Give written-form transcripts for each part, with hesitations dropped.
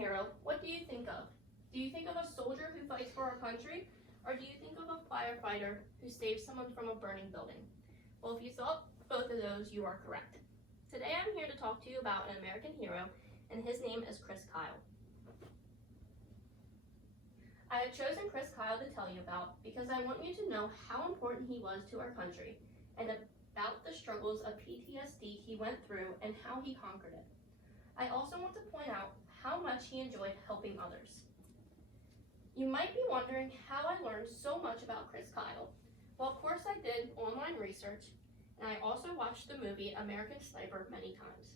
hero, what do you think of? Do you think of a soldier who fights for our country, or do you think of a firefighter who saves someone from a burning building? Well, if you thought both of those, you are correct. Today I'm here to talk to you about an American hero, and his name is Chris Kyle. I have chosen Chris Kyle to tell you about because I want you to know how important he was to our country and about the struggles of PTSD he went through and how he conquered it. I also want to point out how much he enjoyed helping others. You might be wondering how I learned so much about Chris Kyle. Well, of course I did online research, and I also watched the movie American Sniper many times.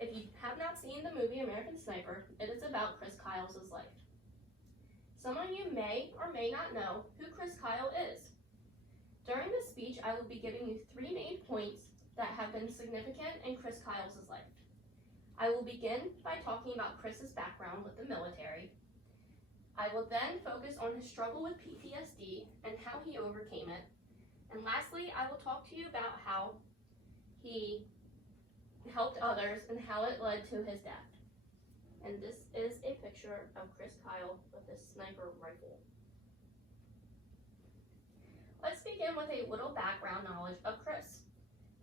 If you have not seen the movie American Sniper, it is about Chris Kyle's life. Some of you may or may not know who Chris Kyle is. During this speech, I will be giving you 3 main points that have been significant in Chris Kyle's life. I will begin by talking about Chris's background with the military. I will then focus on his struggle with PTSD and how he overcame it. And lastly, I will talk to you about how he helped others and how it led to his death. And this is a picture of Chris Kyle with his sniper rifle. Let's begin with a little background knowledge of Chris.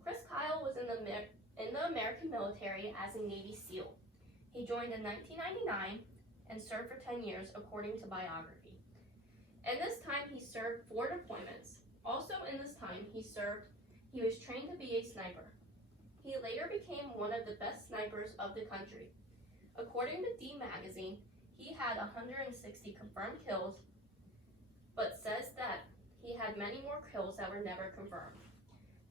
Chris Kyle was in the American military as a Navy SEAL. He joined in 1999 and served for 10 years according to biography. In this time, he served 4 deployments. Also in this time, he was trained to be a sniper. He later became one of the best snipers of the country. According to D Magazine, he had 160 confirmed kills, but says that he had many more kills that were never confirmed.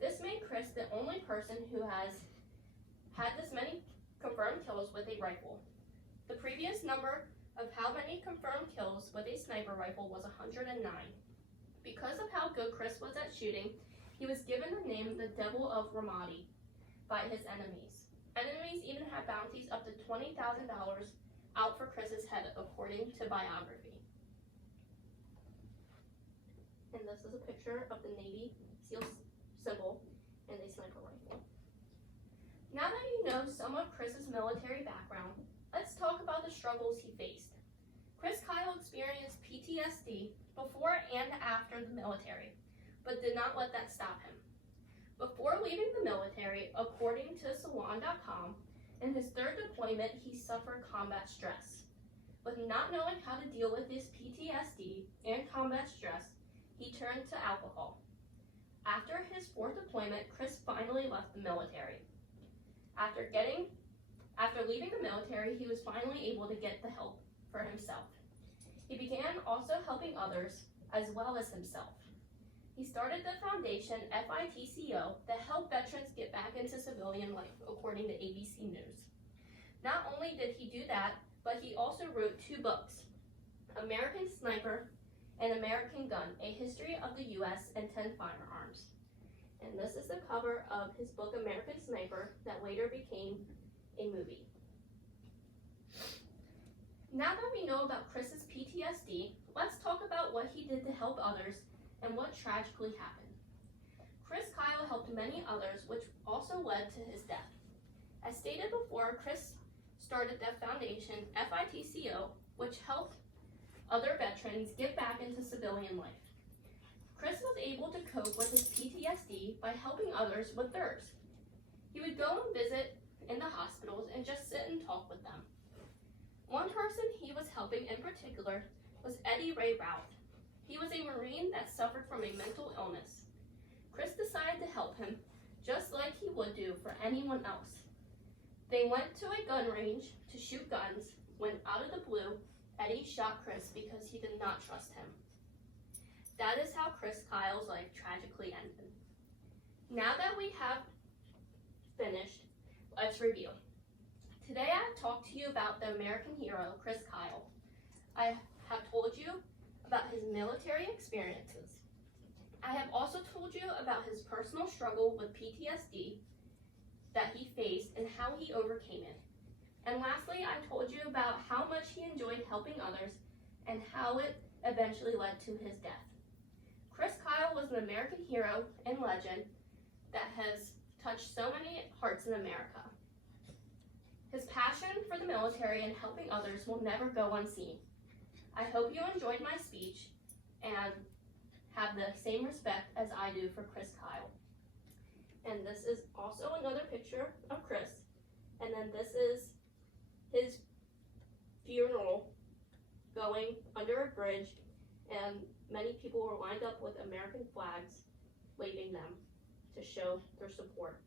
This made Chris the only person who has had this many confirmed kills with a rifle. The previous number of how many confirmed kills with a sniper rifle was 109. Because of how good Chris was at shooting, he was given the name the Devil of Ramadi by his enemies. Enemies even had bounties up to $20,000 out for Chris's head, according to biography. And this is a picture of the Navy SEAL symbol and a sniper rifle. Now that you know some of Chris's military background, let's talk about the struggles he faced. Chris Kyle experienced PTSD before and after the military, but did not let that stop him. Before leaving the military, according to Salon.com, in his 3rd deployment, he suffered combat stress. With not knowing how to deal with his PTSD and combat stress, he turned to alcohol. After his 4th deployment, Chris finally left the military. After leaving the military, he was finally able to get the help for himself. He began also helping others as well as himself. He started the foundation FITCO that helped veterans get back into civilian life, according to ABC News. Not only did he do that, but he also wrote 2 books, American Sniper and American Gun, A History of the U.S. and 10 Firearms. And this is the cover of his book, American Sniper, that later became a movie. Now that we know about Chris's PTSD, let's talk about what he did to help others and what tragically happened. Chris Kyle helped many others, which also led to his death. As stated before, Chris started the foundation FITCO, which helped other veterans get back into civilian life. Chris was able to cope with his PTSD by helping others with theirs. He would go and visit in the hospitals and just sit and talk with them. One person he was helping in particular was Eddie Ray Routh. He was a Marine that suffered from a mental illness. Chris decided to help him, just like he would do for anyone else. They went to a gun range to shoot guns when, out of the blue, Eddie shot Chris because he did not trust him. That is how Chris Kyle's life tragically ended. Now that we have finished, let's review. Today I have talked to you about the American hero, Chris Kyle. I have told you about his military experiences. I have also told you about his personal struggle with PTSD that he faced and how he overcame it. And lastly, I told you about how much he enjoyed helping others and how it eventually led to his death. Chris Kyle was an American hero and legend that has touched so many hearts in America. His passion for the military and helping others will never go unseen. I hope you enjoyed my speech and have the same respect as I do for Chris Kyle. And this is also another picture of Chris. And then this is his funeral going under a bridge, and many people were lined up with American flags, waving them to show their support.